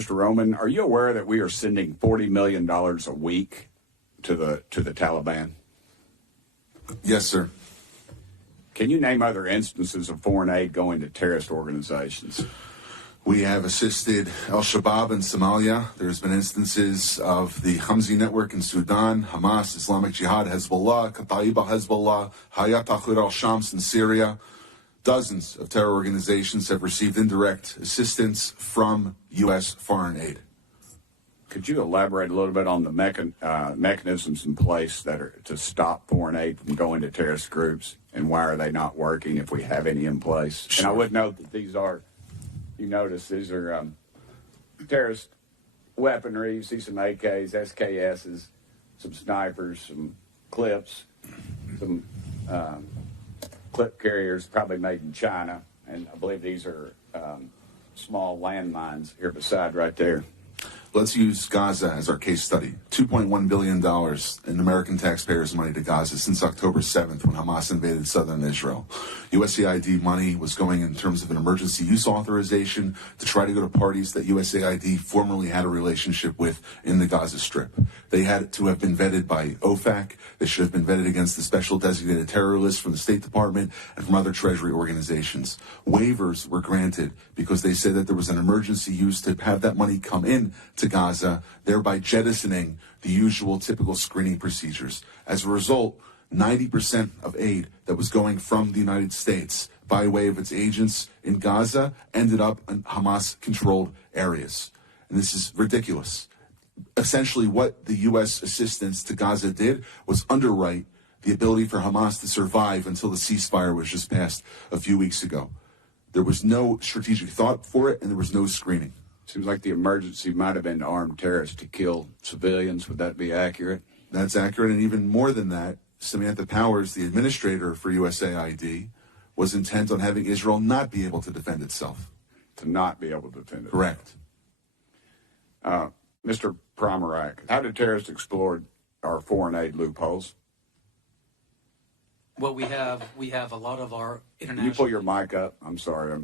Mr. Roman, are you aware that we are sending $40 million a week to the Taliban? Yes, sir. Can you name other instances of foreign aid going to terrorist organizations? We have assisted al-Shabaab in Somalia. There's been instances of the Hamzi network in Sudan, Hamas, Islamic Jihad, Hezbollah, Kataib al-Hezbollah, Hayat Tahrir al-Shams in Syria. Dozens of terror organizations have received indirect assistance from U.S. foreign aid. Could you elaborate a little bit on the mechanisms in place that are to stop foreign aid from going to terrorist groups, and why are they not working if we have any in place? Sure. And I would note that these are, you notice, these are terrorist weaponry. You see some AKs, SKSs, some snipers, some clips, some clip carriers probably made in China, and I believe these are small landmines here beside right there. Let's use Gaza as our case study. $2.1 billion in American taxpayers' money to Gaza since October 7th when Hamas invaded southern Israel. USAID money was going in terms of an emergency use authorization to try to go to parties that USAID formerly had a relationship with in the Gaza Strip. They had to have been vetted by OFAC. They should have been vetted against the special designated terror list from the State Department and from other Treasury organizations. Waivers were granted because they said that there was an emergency use to have that money come in to Gaza, thereby jettisoning the usual typical screening procedures. As a result, 90% of aid that was going from the United States by way of its agents in Gaza ended up in Hamas-controlled areas. And this is ridiculous. Essentially, what the U.S. assistance to Gaza did was underwrite the ability for Hamas to survive until the ceasefire was just passed a few weeks ago. There was no strategic thought for it, and there was no screening. Seems like the emergency might have been armed terrorists to kill civilians. Would that be accurate? That's accurate, and even more than that, Samantha Powers, the administrator for USAID, was intent on having Israel not be able to defend itself. To not be able to defend it. Correct. Mr. Pomeroy, how did terrorists exploit our foreign aid loopholes? Well, we have a lot of our international... Can you pull your mic up? I'm sorry.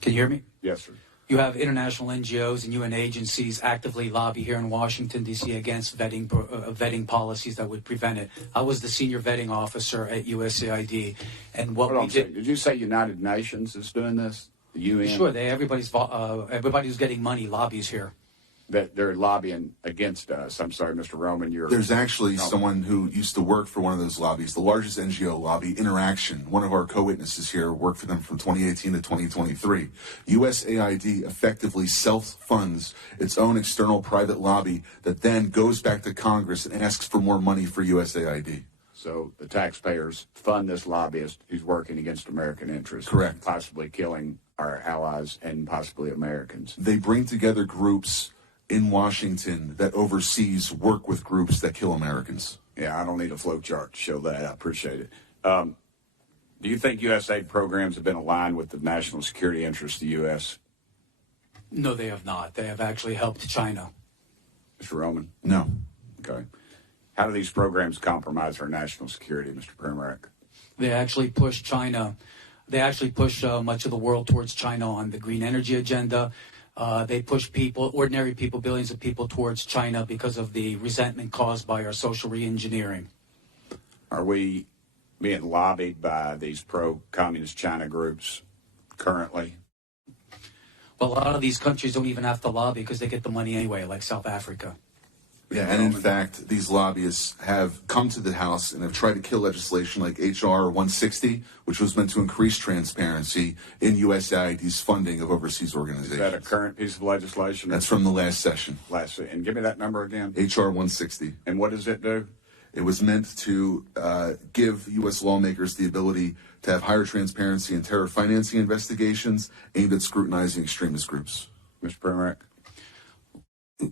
Can you hear me? Yes, sir. You have international NGOs and UN agencies actively lobby here in Washington, D.C. against vetting policies that would prevent it. I was the senior vetting officer at USAID, and what we did... Did you say United Nations is doing this? The UN? Sure, everybody who's getting money lobbies here. That they're lobbying against us. I'm sorry, Mr. Roman. There's actually someone who used to work for one of those lobbies, the largest NGO lobby, Interaction. One of our co-witnesses here worked for them from 2018 to 2023. USAID effectively self-funds its own external private lobby that then goes back to Congress and asks for more money for USAID. So the taxpayers fund this lobbyist who's working against American interests. Correct. Possibly killing our allies and possibly Americans. They bring together groups in Washington that overseas work with groups that kill Americans. Yeah, I don't need a flow chart to show that. I appreciate it. Do you think USAID programs have been aligned with the national security interests of the U.S.? No, they have not. They have actually helped China. Mr. Roman? No. Okay. How do these programs compromise our national security, Mr. Pomeroy? They actually push China. They actually push much of the world towards China on the green energy agenda. They push people, ordinary people, billions of people towards China because of the resentment caused by our social re-engineering. Are we being lobbied by these pro-communist China groups currently? Well, a lot of these countries don't even have to lobby because they get the money anyway, like South Africa. Yeah, and in fact, these lobbyists have come to the House and have tried to kill legislation like H.R. 160, which was meant to increase transparency in USAID's funding of overseas organizations. Is that a current piece of legislation? That's from the last session. And give me that number again. H.R. 160. And what does it do? It was meant to give U.S. lawmakers the ability to have higher transparency in terror financing investigations aimed at scrutinizing extremist groups. Mr. Pomeroy?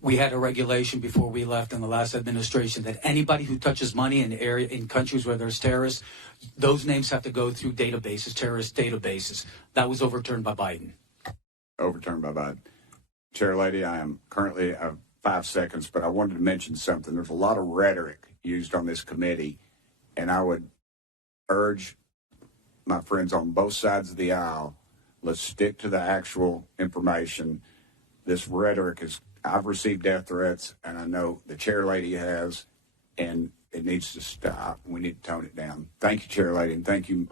We had a regulation before we left in the last administration that anybody who touches money in countries where there's terrorists, those names have to go through databases, terrorist databases. That was overturned by Biden. Overturned by Biden. Chair Lady, I am currently 5 seconds, but I wanted to mention something. There's a lot of rhetoric used on this committee, and I would urge my friends on both sides of the aisle, let's stick to the actual information. this rhetoric is, I've received death threats, and I know the chair lady has, and it needs to stop. We need to tone it down. Thank you, chair lady, and thank you,